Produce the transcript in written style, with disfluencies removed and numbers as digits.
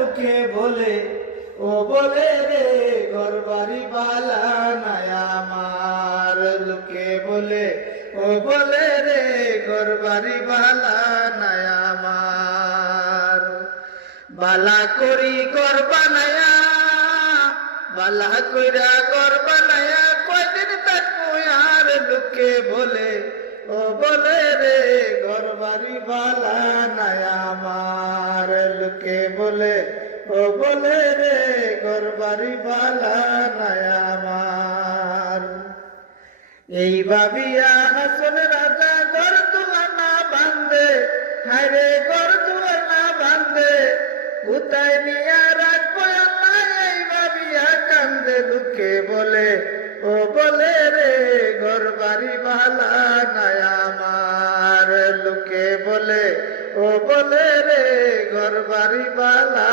লোকে বলে ও বলে রে ঘর বাড়ি বালা নাই আমার। লোকে বলে ও বলে রে ঘর বাড়ি বালা নাই আমার। বালা করি ঘর বানায়া, বালা কইরা ঘর বানায়া কয়দিন থাকবো আর। লোকে বলে ও বলে রে ঘর বাড়ি বালা নাই আমার। লোকে বলে ও বলে রে ঘর বাড়ি বালা নাই আমার। এই ভাবিয়া হাসন রাজা ঘর তুলনা বান্ধে, হায়রে ঘর তুলনা বান্ধে, কোথায় নিয়া রাখবো আল্লাহ এই ভাবিয়া কান্দে। লোকে বলে ও বলে রে ঘর বাড়ি বালা নাই আমার। লোকে বলে ও বলে রে ঘর বাড়ি বালা